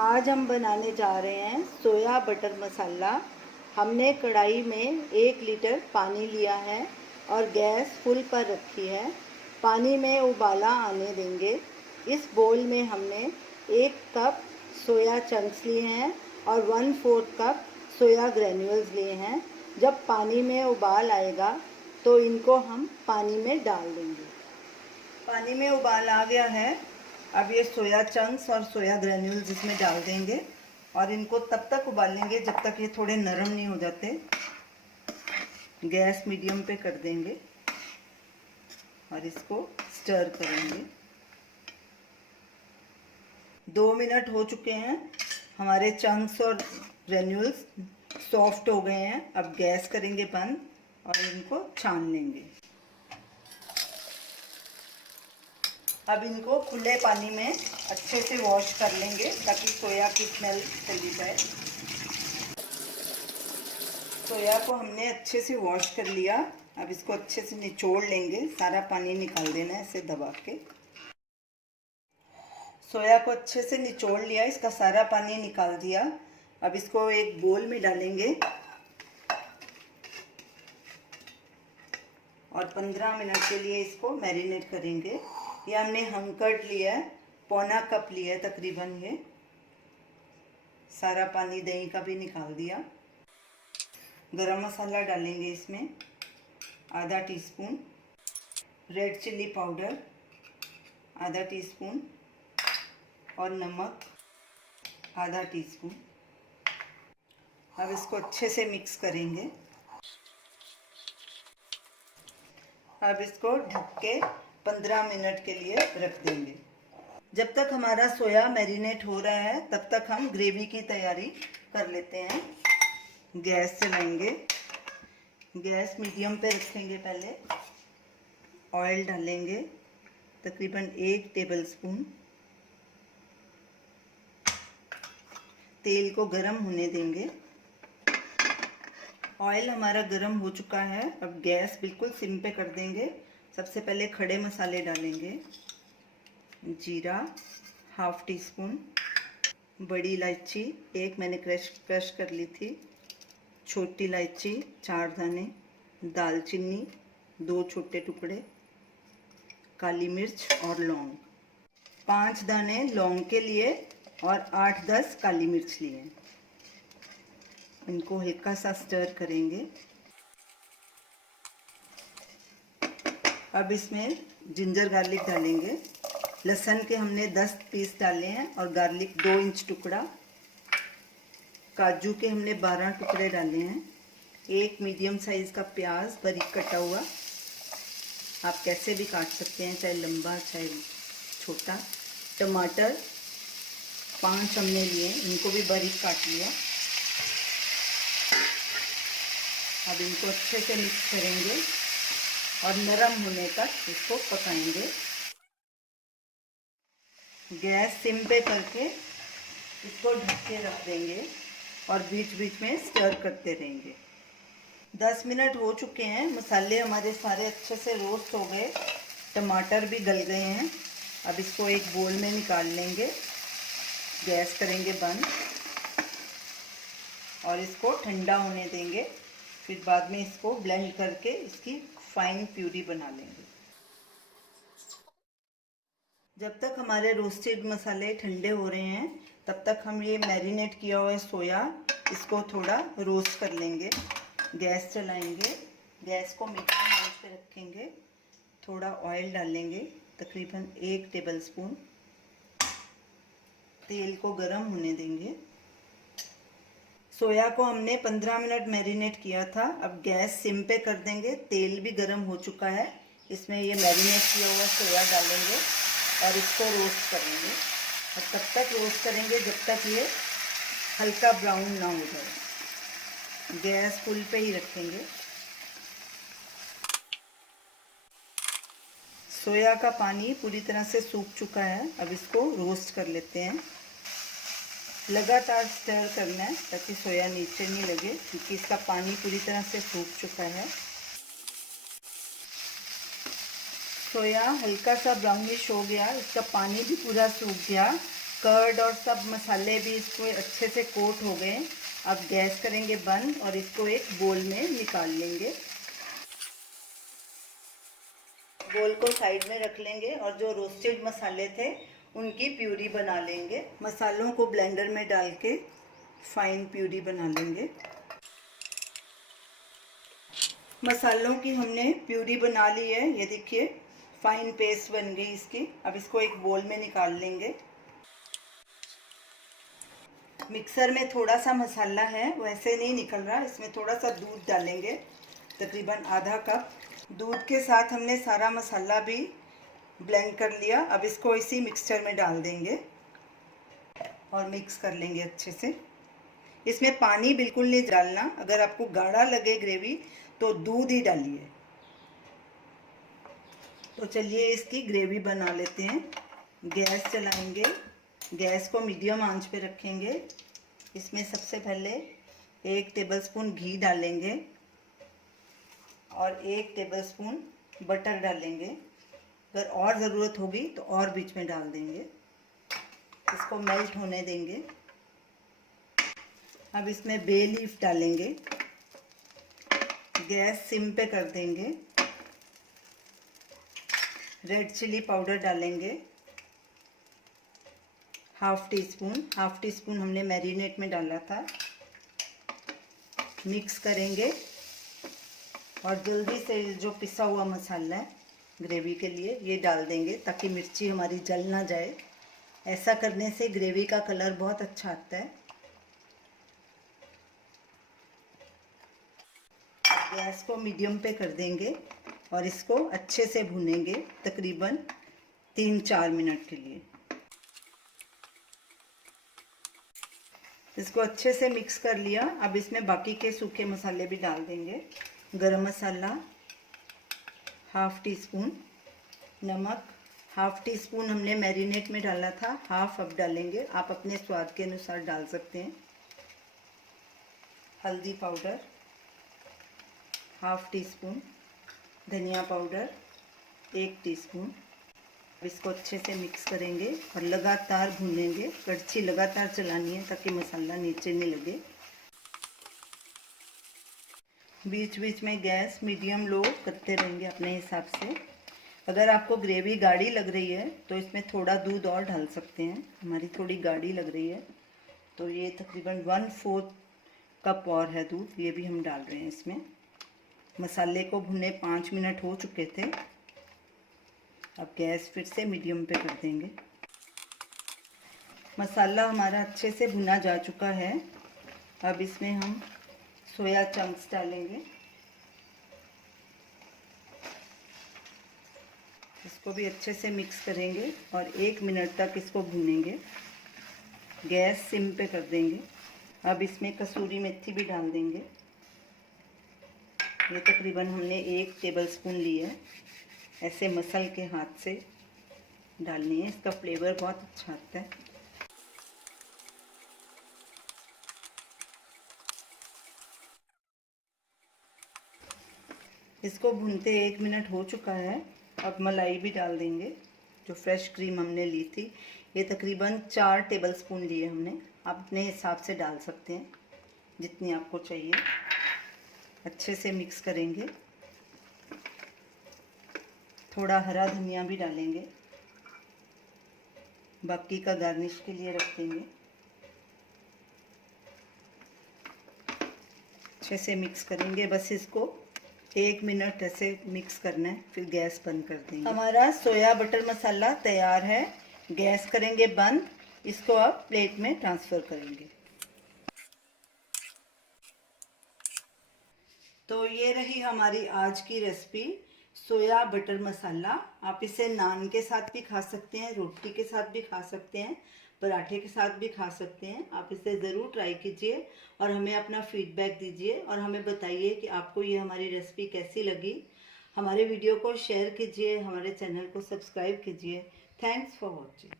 आज हम बनाने जा रहे हैं सोया बटर मसाला। हमने कढ़ाई में 1 लीटर पानी लिया है और गैस फुल पर रखी है। पानी में उबाला आने देंगे। इस बोल में हमने 1 कप सोया चंक्स लिए हैं और 1/4 कप सोया ग्रैन्यूल्स लिए हैं। जब पानी में उबाल आएगा तो इनको हम पानी में डाल देंगे। पानी में उबाल आ गया है। अब ये सोया चंक्स और सोया ग्रैन्यूल्स इसमें डाल देंगे और इनको तब तक उबालेंगे जब तक ये थोड़े नरम नहीं हो जाते। गैस मीडियम पे कर देंगे और इसको स्टर करेंगे। 2 मिनट हो चुके हैं। हमारे चंक्स और ग्रैन्यूल्स सॉफ्ट हो गए हैं। अब गैस करेंगे बंद और इनको छान लेंगे। अब इनको खुले पानी में अच्छे से वॉश कर लेंगे ताकि सोया की स्मेल चली जाए। सोया को हमने अच्छे से वॉश कर लिया। अब इसको अच्छे से निचोड़ लेंगे, सारा पानी निकाल देना है ऐसे दबा के। सोया को अच्छे से निचोड़ लिया, इसका सारा पानी निकाल दिया। अब इसको एक बोल में डालेंगे और 15 मिनट के लिए इसको मैरिनेट करेंगे। ये हमने हंकर्ड लिया है, 1/4 कप लिया है तकरीबन। ये सारा पानी दही का भी निकाल दिया। गरम मसाला डालेंगे इसमें, आधा टीस्पून। रेड चिल्ली पाउडर आधा टीस्पून और नमक आधा टीस्पून। अब इसको अच्छे से मिक्स करेंगे। अब इसको ढक के 15 मिनट के लिए रख देंगे। जब तक हमारा सोया मैरिनेट हो रहा है तब तक हम ग्रेवी की तैयारी कर लेते हैं। गैस चलाएंगे, गैस मीडियम पे रखेंगे। पहले ऑयल डालेंगे, तकरीबन 1 टेबलस्पून। तेल को गरम होने देंगे। ऑयल हमारा गरम हो चुका है। अब गैस बिल्कुल सिम पे कर देंगे। सबसे पहले खड़े मसाले डालेंगे। जीरा ½ टीस्पून, बड़ी इलायची 1 मैंने क्रश कर ली थी, छोटी इलायची 4 दाने, दालचीनी 2 छोटे टुकड़े, काली मिर्च और लौंग 5 दाने लौंग के लिए और 8-10 काली मिर्च लिए। इनको हल्का सा स्टर करेंगे। अब इसमें जिंजर गार्लिक डालेंगे। लहसुन के हमने 10 पीस डाले हैं और गार्लिक 2 इंच टुकड़ा। काजू के हमने 12 टुकड़े डाले हैं। 1 मीडियम साइज़ का प्याज बारीक कटा हुआ, आप कैसे भी काट सकते हैं, चाहे लंबा चाहे छोटा। टमाटर 5 हमने लिए, इनको भी बारीक काट लिया। अब इनको अच्छे से मिक्स करेंगे और नरम होने तक इसको पकाएंगे। गैस सिम पे करके इसको ढक के रख देंगे और बीच बीच में स्टर करते रहेंगे। 10 मिनट हो चुके हैं। मसाले हमारे सारे अच्छे से रोस्ट हो गए, टमाटर भी गल गए हैं। अब इसको एक बोल में निकाल लेंगे। गैस करेंगे बंद और इसको ठंडा होने देंगे। फिर बाद में इसको ब्लेंड करके इसकी फाइन प्यूरी बना लेंगे। जब तक हमारे रोस्टेड मसाले ठंडे हो रहे हैं तब तक हम ये मैरिनेट किया हुआ सोया इसको थोड़ा रोस्ट कर लेंगे। गैस चलाएंगे, गैस को मीडियम आंच पे रखेंगे। थोड़ा ऑयल डालेंगे, तकरीबन 1 टेबलस्पून। तेल को गरम होने देंगे। सोया को हमने 15 मिनट मैरिनेट किया था। अब गैस सिम पे कर देंगे। तेल भी गरम हो चुका है। इसमें ये मैरिनेट किया हुआ सोया डालेंगे और इसको रोस्ट करेंगे। और तब तक रोस्ट करेंगे जब तक ये हल्का ब्राउन ना हो जाए। गैस फुल पे ही रखेंगे। सोया का पानी पूरी तरह से सूख चुका है। अब इसको रोस्ट कर लेते हैं। लगातार स्टर करना है ताकि सोया नीचे नहीं लगे, क्योंकि इसका पानी पूरी तरह से सूख चुका है। सोया हल्का सा ब्राउनिश हो गया, इसका पानी भी पूरा सूख गया। कर्ड और सब मसाले भी इसको अच्छे से कोट हो गए। अब गैस करेंगे बंद और इसको एक बोल में निकाल लेंगे। बोल को साइड में रख लेंगे और जो रोस्टेड मसाले थे उनकी प्यूरी बना लेंगे। मसालों को ब्लेंडर में डाल के फाइन प्यूरी बना लेंगे। मसालों की हमने प्यूरी बना ली है, ये देखिए फाइन पेस्ट बन गई इसकी। अब इसको एक बोल में निकाल लेंगे। मिक्सर में थोड़ा सा मसाला है, वैसे नहीं निकल रहा, इसमें थोड़ा सा दूध डालेंगे, तकरीबन आधा कप। दूध के साथ हमने सारा मसाला भी ब्लेंड कर लिया। अब इसको इसी मिक्सचर में डाल देंगे और मिक्स कर लेंगे अच्छे से। इसमें पानी बिल्कुल नहीं डालना, अगर आपको गाढ़ा लगे ग्रेवी तो दूध ही डालिए। तो चलिए इसकी ग्रेवी बना लेते हैं। गैस चलाएंगे, गैस को मीडियम आंच पे रखेंगे। इसमें सबसे पहले 1 टेबलस्पून घी डालेंगे और 1 टेबलस्पून बटर डालेंगे। अगर और ज़रूरत होगी तो और बीच में डाल देंगे। इसको मेल्ट होने देंगे। अब इसमें बे लीफ डालेंगे। गैस सिम पे कर देंगे। रेड चिली पाउडर डालेंगे हाफ टी स्पून हमने मैरिनेट में डाला था। मिक्स करेंगे और जल्दी से जो पिसा हुआ मसाला है ग्रेवी के लिए ये डाल देंगे ताकि मिर्ची हमारी जल ना जाए। ऐसा करने से ग्रेवी का कलर बहुत अच्छा आता है। गैस को मीडियम पे कर देंगे और इसको अच्छे से भूनेंगे तकरीबन 3-4 मिनट के लिए। इसको अच्छे से मिक्स कर लिया। अब इसमें बाकी के सूखे मसाले भी डाल देंगे। गरम मसाला हाफ टी स्पून, नमक हाफ टी स्पून हमने मैरिनेट में डाला था, हाफ अब डालेंगे, आप अपने स्वाद के अनुसार डाल सकते हैं। हल्दी पाउडर हाफ टी स्पून, धनिया पाउडर 1 टीस्पून। इसको अच्छे से मिक्स करेंगे और लगातार भूनेंगे। कड़छी लगातार चलानी है ताकि मसाला नीचे नहीं लगे। बीच बीच में गैस मीडियम लो करते रहेंगे अपने हिसाब से। अगर आपको ग्रेवी गाढ़ी लग रही है तो इसमें थोड़ा दूध और डाल सकते हैं। हमारी थोड़ी गाढ़ी लग रही है तो ये तकरीबन 1/4 कप और है दूध, ये भी हम डाल रहे हैं इसमें। मसाले को भुने 5 मिनट हो चुके थे। अब गैस फिर से मीडियम पे कर देंगे। मसाला हमारा अच्छे से भुना जा चुका है। अब इसमें हम सोया चंक्स डालेंगे। इसको भी अच्छे से मिक्स करेंगे और 1 मिनट तक इसको भूनेंगे। गैस सिम पे कर देंगे। अब इसमें कसूरी मेथी भी डाल देंगे। ये तकरीबन हमने 1 टेबलस्पून ली है। ऐसे मसल के हाथ से डालनी है, इसका फ्लेवर बहुत अच्छा आता है। इसको भूनते 1 मिनट हो चुका है। अब मलाई भी डाल देंगे, जो फ्रेश क्रीम हमने ली थी। ये तकरीबन 4 टेबलस्पून लिए हमने, आप अपने हिसाब से डाल सकते हैं जितनी आपको चाहिए। अच्छे से मिक्स करेंगे। थोड़ा हरा धनिया भी डालेंगे, बाकी का गार्निश के लिए रख देंगे। अच्छे से मिक्स करेंगे, बस इसको 1 मिनट ऐसे मिक्स करना है, फिर गैस बंद कर देंगे। हमारा सोया बटर मसाला तैयार है। गैस करेंगे बंद। इसको अब प्लेट में ट्रांसफ़र करेंगे। तो ये रही हमारी आज की रेसिपी सोया बटर मसाला। आप इसे नान के साथ भी खा सकते हैं, रोटी के साथ भी खा सकते हैं, पराठे के साथ भी खा सकते हैं। आप इसे ज़रूर ट्राई कीजिए और हमें अपना फीडबैक दीजिए और हमें बताइए कि आपको ये हमारी रेसिपी कैसी लगी। हमारे वीडियो को शेयर कीजिए, हमारे चैनल को सब्सक्राइब कीजिए। Thanks for watching.